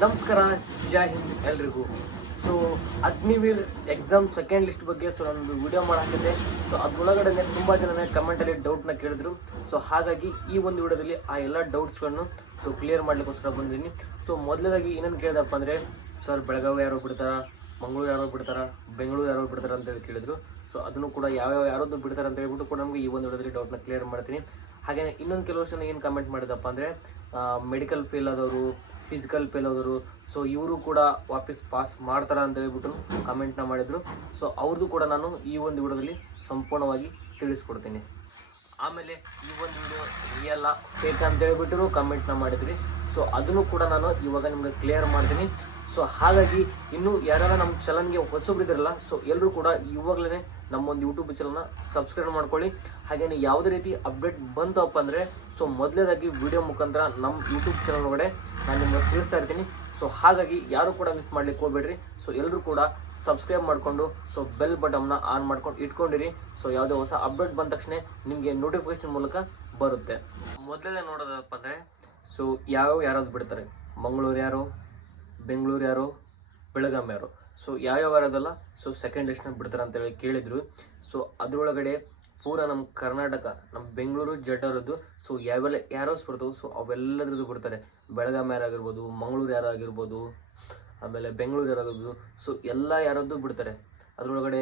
ನಮಸ್ಕಾರ, ಜೈ ಹಿಂದ್ ಎಲ್ರಿಗೂ. So Agniveer exam second list ಬಗ್ಗೆ ಸೊ ನಾನು ವಿಡಿಯೋ ಮಾಡಾಕಿದ್ದೆ ಸೊ ಅದ್ರೊಳಗಡೆ ತುಂಬ ಜನ ಕಮೆಂಟಲ್ಲಿ ಡೌಟ್ನ ಕೇಳಿದ್ರು. ಸೊ ಹಾಗಾಗಿ ಈ ಒಂದು ವಿಡಿಯೋದಲ್ಲಿ ಆ ಎಲ್ಲ ಡೌಟ್ಸ್ಗಳನ್ನು ಸೊ ಕ್ಲಿಯರ್ ಮಾಡಲಿಕ್ಕೋಸ್ಕರ ಬಂದಿದ್ದೀನಿ. ಸೊ ಮೊದಲನೇದಾಗಿ ಏನೇನು ಕೇಳಿದಪ್ಪ ಅಂದರೆ ಸರ್ ಬೆಳಗಾವಿ ಯಾರೋ ಬಿಡ್ತಾರ, ಮಂಗಳೂರು ಯಾರೋ ಬಿಡ್ತಾರ, ಬೆಂಗಳೂರು ಯಾರೋ ಬಿಡ್ತಾರ ಅಂತ ಹೇಳಿ ಕೇಳಿದ್ರು. ಸೊ ಅದನ್ನು ಕೂಡ ಯಾವ್ಯಾವ ಯಾರದ್ದು ಬಿಡ್ತಾರೆ ಅಂತ ಹೇಳ್ಬಿಟ್ಟು ಕೂಡ ನಮಗೆ ಈ ಒಂದು ವಿಡಿಯೋದಲ್ಲಿ ಡೌಟ್ನ ಕ್ಲಿಯರ್ ಮಾಡ್ತೀನಿ. ಹಾಗೆ ಇನ್ನೊಂದು ಕೆಲವು ಏನು ಕಮೆಂಟ್ ಮಾಡಿದಪ್ಪ ಅಂದರೆ ಮೆಡಿಕಲ್ ಫೀಲ್ ಆದವರು ಫಿಸಿಕಲ್ ಫೇಲ್ ಆದವರು ಸೊ ಇವರು ಕೂಡ ವಾಪಸ್ ಪಾಸ್ ಮಾಡ್ತಾರ ಅಂತ ಹೇಳ್ಬಿಟ್ಟು ಕಮೆಂಟ್ನ ಮಾಡಿದರು. ಸೊ ಅವ್ರದ್ದು ಕೂಡ ನಾನು ಈ ಒಂದು ವಿಡಿಯೋದಲ್ಲಿ ಸಂಪೂರ್ಣವಾಗಿ ತಿಳಿಸ್ಕೊಡ್ತೀನಿ. ಆಮೇಲೆ ಈ ಒಂದು ವಿಡಿಯೋ ರಿಯಲ್ಲ ಫೇಕ್ ಅಂತ ಹೇಳ್ಬಿಟ್ಟು ಕಮೆಂಟ್ನ ಮಾಡಿದ್ರಿ. ಸೊ ಅದನ್ನು ಕೂಡ ನಾನು ಇವಾಗ ನಿಮ್ಗೆ ಕ್ಲಿಯರ್ ಮಾಡ್ತೀನಿ. ಸೊ ಹಾಗಾಗಿ ಇನ್ನು ಯಾರೆಲ್ಲ ನಮ್ಮ ಚಾನಲ್ಗೆ ಹೊಸಬ್ರಿದಿರಲ್ಲ ಸೊ ಎಲ್ಲರೂ ಕೂಡ ಇವಾಗಲೇ ನಮ್ಮ ಒಂದು ಯೂಟ್ಯೂಬ್ ಚಾನಲ್ನ ಸಬ್ಸ್ಕ್ರೈಬ್ ಮಾಡ್ಕೊಳ್ಳಿ. ಹಾಗೇನೆ ಯಾವುದೇ ರೀತಿ ಅಪ್ಡೇಟ್ ಬಂತಪ್ಪ ಅಂದರೆ ಸೊ ಮೊದಲೇದಾಗಿ ವಿಡಿಯೋ ಮುಖಾಂತರ ನಮ್ಮ ಯೂಟ್ಯೂಬ್ ಚಾನಲ್ ಒಳಗಡೆ ನಾನು ನಿಮ್ಗೆ ತಿಳಿಸ್ತಾ ಇರ್ತೀನಿ. ಸೊ ಹಾಗಾಗಿ ಯಾರು ಕೂಡ ಮಿಸ್ ಮಾಡ್ಲಿಕ್ಕೆ ಹೋಗ್ಬೇಡ್ರಿ. ಸೊ ಎಲ್ಲರೂ ಕೂಡ ಸಬ್ಸ್ಕ್ರೈಬ್ ಮಾಡಿಕೊಂಡು ಸೊ ಬೆಲ್ ಬಟನ್ನ ಆನ್ ಮಾಡ್ಕೊಂಡು ಇಟ್ಕೊಂಡಿರಿ. ಸೊ ಯಾವುದೇ ಹೊಸ ಅಪ್ಡೇಟ್ ಬಂದ ತಕ್ಷಣ ನಿಮಗೆ ನೋಟಿಫಿಕೇಶನ್ ಮೂಲಕ ಬರುತ್ತೆ. ಮೊದಲೇ ನೋಡೋದಪ್ಪ ಅಂದರೆ ಸೊ ಯಾವ ಯಾರಾದ್ರು ಬಿಡ್ತಾರೆ. ಮಂಗಳೂರು ಯಾರು, ಬೆಂಗಳೂರು ಯಾರು, ಬೆಳಗಾಂ ಯಾರು. ಸೊ ಯಾವ್ಯಾವ ಯಾರದಲ್ಲ ಸೊ ಸೆಕೆಂಡ್ ಲಿಸ್ಟ್ನ ಬಿಡ್ತಾರೆ ಅಂತ ಹೇಳಿ ಕೇಳಿದ್ರು. ಸೊ ಅದರೊಳಗಡೆ ಪೂರ ನಮ್ಮ ಕರ್ನಾಟಕ ನಮ್ಮ ಬೆಂಗಳೂರು ಜಟರದ್ದು ಸೊ ಯಾವೆಲ್ಲ ಯಾರೋಸ್ ಬರ್ತವೆ ಸೊ ಅವೆಲ್ಲದ್ರದ್ದು ಬಿಡ್ತಾರೆ ಬೆಳಗಾಂ ಯಾರಾಗಿರ್ಬೋದು, ಮಂಗಳೂರು ಯಾರಾಗಿರ್ಬೋದು, ಆಮೇಲೆ ಬೆಂಗಳೂರು ಯಾರಾಗಿರ್ಬೋದು ಸೊ ಎಲ್ಲ ಯಾರದ್ದು ಬಿಡ್ತಾರೆ. ಅದರೊಳಗಡೆ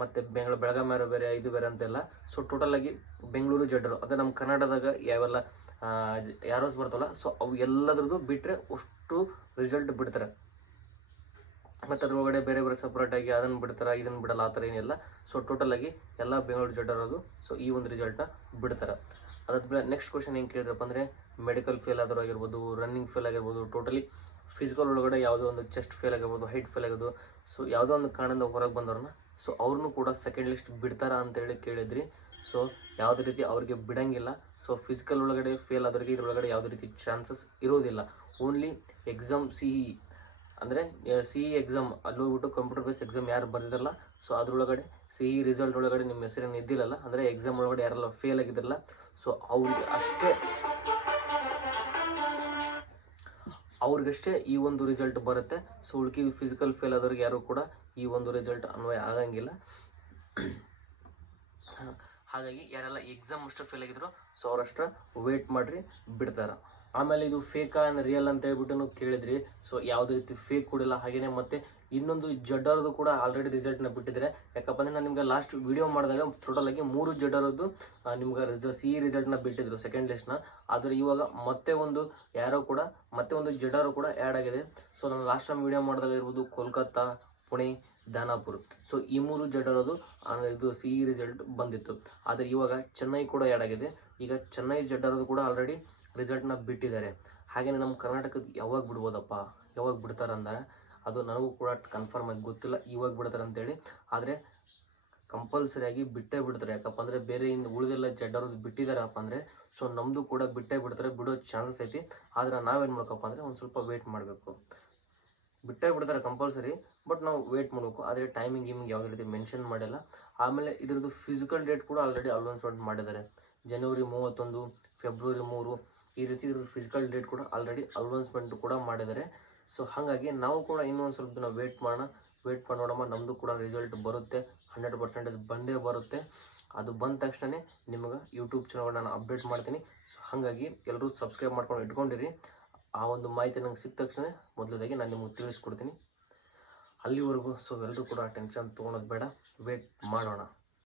ಮತ್ತೆ ಬೆಂಗಳ ಬೆಳಗಾಂ ಯಾರೋ ಬೇರೆ, ಇದು ಬೇರೆ ಅಂತೆಲ್ಲ ಸೊ ಟೋಟಲ್ ಆಗಿ ಬೆಂಗಳೂರು ಜಡ್ಡರು ಅದೇ ನಮ್ಮ ಕರ್ನಾಟಕದಾಗ ಯಾವೆಲ್ಲ ಯಾರೋಸ್ ಬರ್ತವಲ್ಲ ಸೊ ಅವು ಎಲ್ಲದ್ರದ್ದು ಬಿಟ್ಟರೆ ಅಷ್ಟು ರಿಸಲ್ಟ್ ಬಿಡ್ತಾರೆ. ಮತ್ತು ಅದ್ರೊಳಗಡೆ ಬೇರೆ ಬೇರೆ ಸಪ್ರೇಟಾಗಿ ಅದನ್ನು ಬಿಡ್ತಾರೆ ಇದನ್ನು ಬಿಡಲ್ಲ, ಆ ಥರ ಏನಿಲ್ಲ. ಸೊ ಟೋಟಲ್ ಆಗಿ ಎಲ್ಲ ಬೆಂಗಳೂರು ಜಡ್ಡರೋದು ಸೊ ಈ ಒಂದು ರಿಸಲ್ಟ್ನ ಬಿಡ್ತಾರೆ. ಅದಾದ್ಮೇಲೆ ನೆಕ್ಸ್ಟ್ ಕ್ವಶನ್ ಏನು ಕೇಳಿದ್ರಪ್ಪ ಅಂದರೆ ಮೆಡಿಕಲ್ ಫೇಲ್ ಆದರೂ ಆಗಿರ್ಬೋದು ರನ್ನಿಂಗ್ ಫೇಲ್ ಆಗಿರ್ಬೋದು ಟೋಟಲಿ ಫಿಸಿಕಲ್ ಒಳಗಡೆ ಯಾವುದೋ ಒಂದು ಚೆಸ್ಟ್ ಫೇಲ್ ಆಗಿರ್ಬೋದು ಹೈಟ್ ಫೇಲ್ ಆಗೋದು ಸೊ ಯಾವುದೋ ಒಂದು ಕಾರಣದಿಂದ ಹೊರಗೆ ಬಂದವ್ರನ್ನ ಸೊ ಅವ್ರನ್ನೂ ಕೂಡ ಸೆಕೆಂಡ್ ಲಿಸ್ಟ್ ಬಿಡ್ತಾರಾ ಅಂತೇಳಿ ಕೇಳಿದ್ರಿ. ಸೊ ಯಾವುದೇ ರೀತಿ ಅವ್ರಿಗೆ ಬಿಡಂಗಿಲ್ಲ ಸೊ ಫಿಸಿಕಲ್ ಒಳಗಡೆ ಫೇಲ್ ಆದವ್ರಿಗೆ ಇದ್ರೊಳಗಡೆ ಯಾವುದೇ ರೀತಿ ಚಾನ್ಸಸ್ ಇರೋದಿಲ್ಲ. ಓನ್ಲಿ ಎಕ್ಸಾಮ್ ಸಿ ಅಂದರೆ ಸಿ ಇ ಎಕ್ಸಾಮ್ ಅಲ್ಲಿ ಹೋಗ್ಬಿಟ್ಟು ಕಂಪ್ಯೂಟರ್ ಬೇಸ್ ಎಕ್ಸಾಮ್ ಯಾರು ಬರೆದಿರಲ್ಲ ಸೊ ಅದ್ರೊಳಗಡೆ ಸಿ ಇ ರಿಸಲ್ಟ್ ಒಳಗಡೆ ನಿಮ್ಮ ಹೆಸರೇನು ಇದ್ದಿಲ್ಲಲ್ಲ, ಅಂದರೆ ಎಕ್ಸಾಮ್ ಒಳಗಡೆ ಯಾರೆಲ್ಲ ಫೇಲ್ ಆಗಿದ್ರಲ್ಲ ಸೊ ಅವ್ರಿಗೆ ಅಷ್ಟೇ, ಅವ್ರಿಗಷ್ಟೇ ಈ ಒಂದು ರಿಸಲ್ಟ್ ಬರುತ್ತೆ. ಸೊ ಉಳ್ಕಿ ಫಿಸಿಕಲ್ ಫೇಲ್ ಆದವ್ರಿಗೆ ಯಾರು ಕೂಡ ಈ ಒಂದು ರಿಸಲ್ಟ್ ಅನ್ವಯ ಆಗಂಗಿಲ್ಲ. ಹಾಗಾಗಿ ಯಾರೆಲ್ಲ ಎಕ್ಸಾಮ್ ಅಷ್ಟು ಫೇಲ್ ಆಗಿದ್ರು ಸೊ ಅವ್ರಷ್ಟ ವೇಟ್ ಮಾಡ್ರಿ, ಬಿಡ್ತಾರ. ಆಮೇಲೆ ಇದು ಫೇಕ್ ಆ್ಯಂಡ್ ರಿಯಲ್ ಅಂತ ಹೇಳ್ಬಿಟ್ಟು ಕೇಳಿದ್ರಿ. ಸೊ ಯಾವುದೇ ರೀತಿ ಫೇಕ್ ಕೊಡಿಲ್ಲ ಹಾಗೇನೆ ಮತ್ತೆ ಇನ್ನೊಂದು ಜಡ್ಡರದು ಕೂಡ ಆಲ್ರೆಡಿ ರಿಸಲ್ಟ್ನ ಬಿಟ್ಟಿದ್ರೆ. ಯಾಕಪ್ಪ ಅಂದರೆ ನಾನು ನಿಮ್ಗೆ ಲಾಸ್ಟ್ ವಿಡಿಯೋ ಮಾಡಿದಾಗ ಟೋಟಲ್ ಆಗಿ ಮೂರು ಜಡ್ಡರದ್ದು ನಿಮ್ಗೆ ಸಿ ರಿಸಲ್ಟ್ನ ಬಿಟ್ಟಿದ್ರು ಸೆಕೆಂಡ್ ಲಿಸ್ಟ್ನ ಆದರೆ ಇವಾಗ ಮತ್ತೆ ಒಂದು ಯಾರೋ ಕೂಡ, ಮತ್ತೆ ಒಂದು ಜಡ್ಡರು ಕೂಡ ಆ್ಯಡ್ ಆಗಿದೆ. ಸೊ ನಾನು ಲಾಸ್ಟ್ ಟೈಮ್ ವಿಡಿಯೋ ಮಾಡಿದಾಗ ಇರ್ಬೋದು ಕೋಲ್ಕತ್ತಾ, ಪುಣೆ, ದಾನಾಪುರ್. ಸೊ ಈ ಮೂರು ಜಡ್ಡರದು ಇದು ಸಿ ರಿಸಲ್ಟ್ ಬಂದಿತ್ತು. ಆದರೆ ಇವಾಗ ಚೆನ್ನೈ ಕೂಡ ಆ್ಯಡ್ ಆಗಿದೆ. ಈಗ ಚೆನ್ನೈ ಜಡ್ಡರದು ಕೂಡ ಆಲ್ರೆಡಿ ರಿಸಲ್ಟ್ನ ಬಿಟ್ಟಿದ್ದಾರೆ. ಹಾಗೆಯೇ ನಮ್ಮ ಕರ್ನಾಟಕದ ಯಾವಾಗ ಬಿಡ್ಬೋದಪ್ಪ? ಯಾವಾಗ ಬಿಡ್ತಾರಂದ್ರೆ ಅದು ನನಗೂ ಕೂಡ ಕನ್ಫರ್ಮ್ ಆಗಿ ಗೊತ್ತಿಲ್ಲ. ಇವಾಗ ಬಿಡ್ತಾರೆ ಅಂತೇಳಿ. ಆದರೆ ಕಂಪಲ್ಸರಿಯಾಗಿ ಬಿಟ್ಟೇ ಬಿಡ್ತಾರೆ. ಯಾಕಪ್ಪ ಅಂದರೆ ಬೇರೆ ಇನ್ನು ಉಳಿದೆಲ್ಲ ಜಡ್ಡರದ್ದು ಬಿಟ್ಟಿದ್ದಾರಪ್ಪ ಅಂದರೆ ಸೊ ನಮ್ಮದು ಕೂಡ ಬಿಟ್ಟೇ ಬಿಡ್ತಾರೆ, ಬಿಡೋ ಚಾನ್ಸಸ್ ಐತಿ. ಆದರೆ ನಾವೇನು ಮಾಡ್ಕಪ್ಪ ಅಂದರೆ ಒಂದು ಸ್ವಲ್ಪ ವೇಟ್ ಮಾಡಬೇಕು. ಬಿಟ್ಟೇ ಬಿಡ್ತಾರೆ ಕಂಪಲ್ಸರಿ ಬಟ್ ನಾವು ವೇಟ್ ಮಾಡಬೇಕು. ಆದರೆ ಟೈಮಿಂಗ್ ಗಿಮಿಂಗ್ ಯಾವುದೇ ರೀತಿ ಮೆನ್ಷನ್ ಮಾಡಿಲ್ಲ. ಆಮೇಲೆ ಇದ್ರದ್ದು ಫಿಸಿಕಲ್ ಡೇಟ್ ಕೂಡ ಆಲ್ರೆಡಿ ಅನೌನ್ಸ್ಮೆಂಟ್ ಮಾಡಿದ್ದಾರೆ. ಜನವರಿ ಮೂವತ್ತೊಂದು ಫೆಬ್ರವರಿ ಮೂರು ಈ ರೀತಿ ಫಿಸಿಕಲ್ ಡೇಟ್ ಕೂಡ ಆಲ್ರೆಡಿ ಅನೌನ್ಸ್ಮೆಂಟ್ ಕೂಡ ಮಾಡಿದ್ದಾರೆ. ಸೊ ಹಾಗಾಗಿ ನಾವು ಕೂಡ ಇನ್ನೊಂದು ಸ್ವಲ್ಪ ದಿನ ವೇಟ್ ಮಾಡೋಣ. ವೇಟ್ ಮಾಡಿ ನೋಡಮ್ಮ ನಮ್ಮದು ಕೂಡ ರಿಸಲ್ಟ್ ಬರುತ್ತೆ. ಹಂಡ್ರೆಡ್ ಪರ್ಸೆಂಟೇಜ್ ಬಂದೇ ಬರುತ್ತೆ. ಅದು ಬಂದ ತಕ್ಷಣ ನಿಮಗೆ ಯೂಟ್ಯೂಬ್ ಚಾನಲ್ ನಾನು ಅಪ್ಡೇಟ್ ಮಾಡ್ತೀನಿ. ಸೊ ಹಾಗಾಗಿ ಎಲ್ಲರೂ ಸಬ್ಸ್ಕ್ರೈಬ್ ಮಾಡ್ಕೊಂಡು ಇಟ್ಕೊಂಡಿರಿ. ಆ ಒಂದು ಮಾಹಿತಿ ನಂಗೆ ಸಿಕ್ಕ ತಕ್ಷಣ ಮೊದಲದಾಗಿ ನಾನು ನಿಮಗೆ ತಿಳಿಸ್ಕೊಡ್ತೀನಿ. ಅಲ್ಲಿವರೆಗೂ ಸೊ ಎಲ್ಲರೂ ಕೂಡ ಟೆನ್ಷನ್ ತೊಗೊಳೋದು ಬೇಡ. ವೇಟ್ ಮಾಡೋಣ.